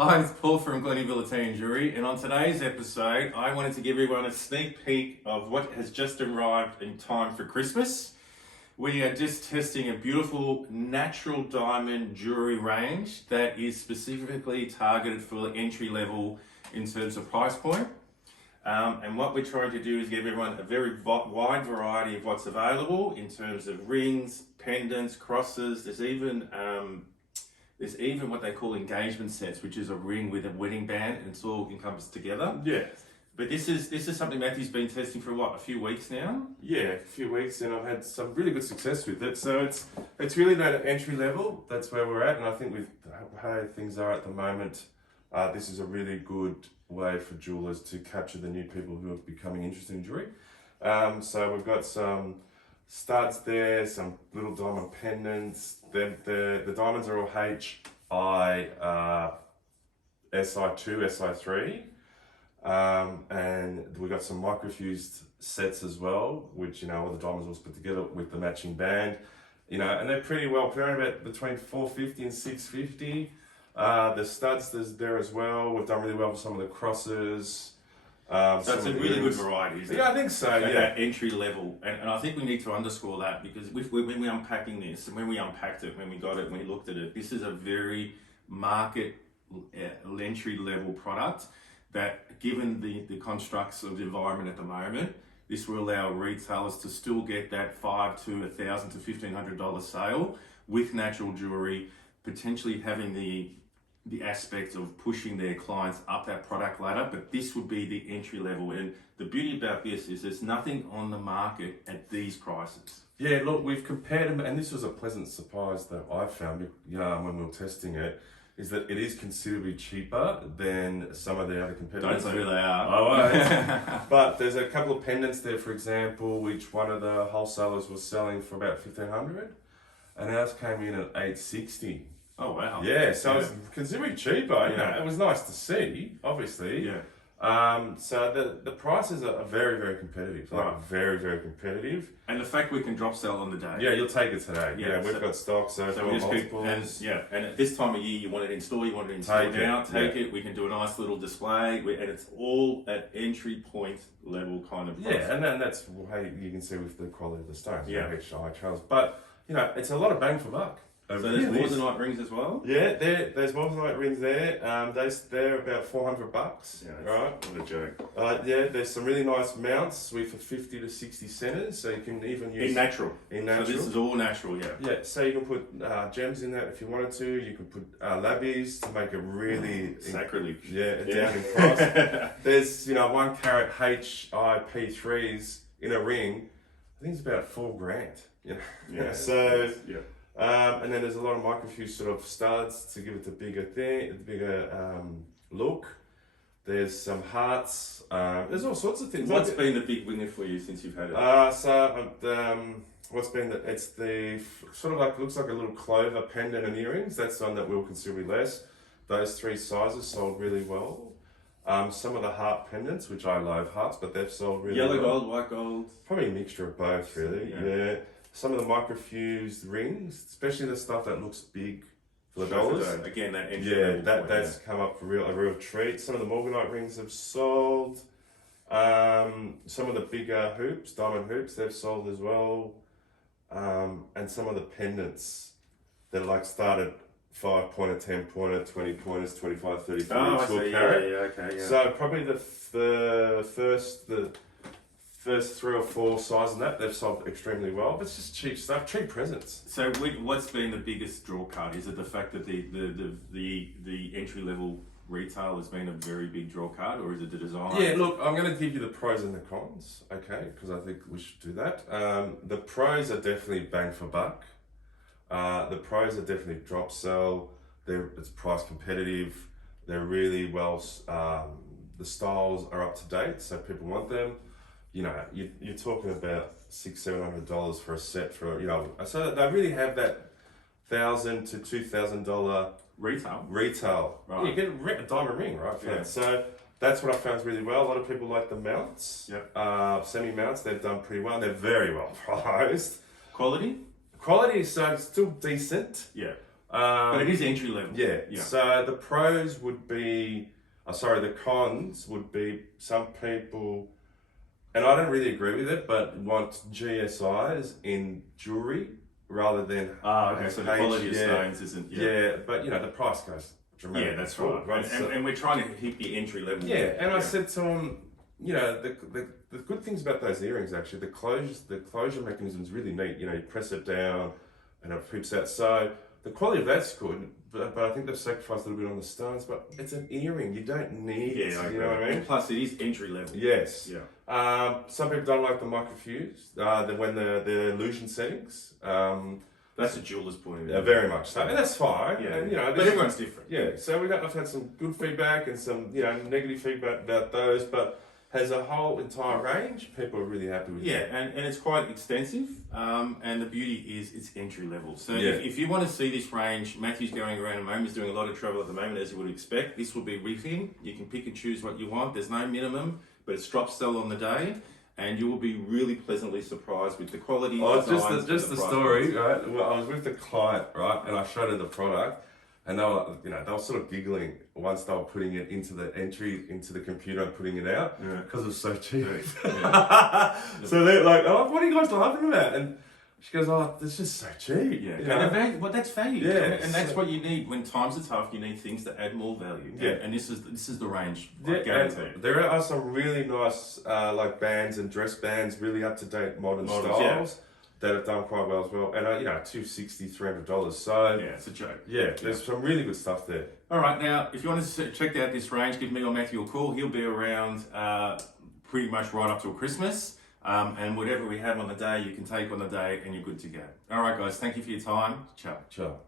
Hi, it's Paul from Glenville Jewellery, and on today's episode, I wanted to give everyone a sneak peek of what has just arrived in time for Christmas. We are just testing a beautiful natural diamond jewellery range that is specifically targeted for the entry level in terms of price point. And what we're trying to do is give everyone a very wide variety of what's available in terms of rings, pendants, crosses. There's even what they call engagement sets, which is a ring with a wedding band, and it's all encompassed together. Yeah. But this is something Matthew's been testing for a few weeks now? Yeah, a few weeks, and I've had some really good success with it. So it's really that entry level. That's where we're at, and I think with how things are at the moment, this is a really good way for jewelers to capture the new people who are becoming interested in jewelry. So we've got some studs there, some little diamond pendants. The diamonds are all HI, SI2, SI3. And we've got some microfused sets as well, which, all the diamonds all put together with the matching band, and they're pretty well pairing about between $450 and $650. The studs there's there as well. We've done really well with some of the crosses. So it's a really good variety, isn't it? Yeah, I think so, yeah. That entry level. And I think we need to underscore that because when we're unpacking this, and when we unpacked it, when we got it, when we looked at it, this is a very market entry level product that, given the constructs of the environment at the moment, this will allow retailers to still get that $500 to $1,000 to $1,500 sale with natural jewelry, potentially having the aspect of pushing their clients up that product ladder, but this would be the entry level. And the beauty about this is there's nothing on the market at these prices. Yeah, look, we've compared them, and this was a pleasant surprise that I found when we were testing it, is that it is considerably cheaper than some of the other competitors. Don't say who they are. Oh, right. But there's a couple of pendants there, for example, which one of the wholesalers was selling for about $1,500, and ours came in at $860. Oh, wow. Yeah, so it's considerably cheaper. It was nice to see, obviously. Yeah. So the prices are very, very competitive. Very, very competitive. And the fact we can drop sell on the day. Yeah, you'll take it today. Yeah, we've got stock, so we just multiples. and at this time of year, you want it in store, you want it in store now, take it. We can do a nice little display, and it's all at entry point level kind of price. Yeah, and then that's how you can see with the quality of the stones. Yeah. HI trails. But, it's a lot of bang for buck. So there's moissanite rings as well? Yeah, there's moissanite rings there. They're about $400. Yeah, right? What a joke. There's some really nice mounts with 50 to 60 centers, so you can even use... In natural. So this is all natural, yeah. Yeah, so you can put gems in that if you wanted to. You can put labbies to make it really... Sacrilege. Down in price. There's, 1 carat HIP3s in a ring. I think it's about $4,000. Yeah. So... Yeah. And then there's a lot of microfused sort of studs to give it the bigger look. There's some hearts. There's all sorts of things. What's been the big winner for you since you've had it? What's been it's the sort of looks like a little clover pendant and earrings. That's one that will considerably less. Those 3 sizes sold really well. Some of the heart pendants, which I love hearts, but they've sold really well. Yellow gold, white gold. Probably a mixture of both, really. Yeah. Some of the microfused rings, especially the stuff that looks big for the dollars. Again, that entry that's come up for a real treat. Some of the morganite rings have sold. Some of the bigger hoops, diamond hoops, they've sold as well. And some of the pendants that start at 5-pointer, 10-pointer, 20-pointers, 25, 30, 40 to a carat. Okay. So probably the first 3 or 4 sizes in that, they've sold extremely well. But it's just cheap stuff, cheap presents. So what's been the biggest draw card? Is it the fact that the entry level retail has been a very big draw card, or is it the design? Yeah, look, I'm going to give you the pros and the cons, okay? Because I think we should do that. The pros are definitely bang for buck. The pros are definitely drop sell. It's price competitive. They're really well. The styles are up to date, so people want them. You're talking about $600-700 for a set so they really have that $1,000 to $2,000 retail. Right. You get a diamond ring, right? Yeah. So that's what I found really well. A lot of people like the mounts. Yep. Semi mounts, they've done pretty well. They're very well priced. Quality Quality is still decent. Yeah. But it is entry level. Yeah. Yeah. So the pros would be, the cons would be some people, and I don't really agree with it, but want GSIs in jewellery rather than Okay, so the quality of stones isn't... Yeah, but you know, the price goes dramatically. Yeah, that's right. And we're trying to hit the entry level. Yeah, and I said to him, you know, the good things about those earrings, actually, the closure mechanism is really neat. You know, you press it down and it peeps out. So the quality of that's good, but I think they've sacrificed a little bit on the stones. But it's an earring; you don't need. Yeah, you know what I mean. And plus, it is entry level. Yes. Yeah. Some people don't like the microfuse. When the illusion settings. That's a jeweler's point of view. Yeah, very much so, and that's fine. Yeah, and, you know, but everyone's different. Yeah, so I've had some good feedback and some negative feedback about those, but has a whole entire range. People are really happy with. Yeah, and it's quite extensive, and the beauty is it's entry level. So Yeah. if you want to see this range, Matthew's going around at the moment. He's doing a lot of travel at the moment, as you would expect. This will be within. You can pick and choose what you want. There's no minimum, but it's drop sell on the day. And you will be really pleasantly surprised with the quality. Oh, designs, just the story, right? Well, I was with the client, right, and I showed her the product, and they were sort of giggling once they were putting it into the computer and putting it out because it was so cheap. Yeah. So they're like, "Oh, what are you guys laughing about?" And she goes, "Oh, it's just so cheap." Yeah, you know? well, that's value. Yeah, and that's what you need when times are tough. You need things that add more value. Yeah, and this is the range. I Yeah, guarantee. and there are some really nice like bands and dress bands, really up to date modern styles that have done quite well as well. And $260, $300. So Yeah, it's a joke. yeah, there's some really good stuff there. All right, now if you want to check out this range, give me or Matthew a call. He'll be around pretty much right up till Christmas. And whatever we have on the day, you can take on the day and you're good to go. All right, guys, thank you for your time. Ciao. Ciao.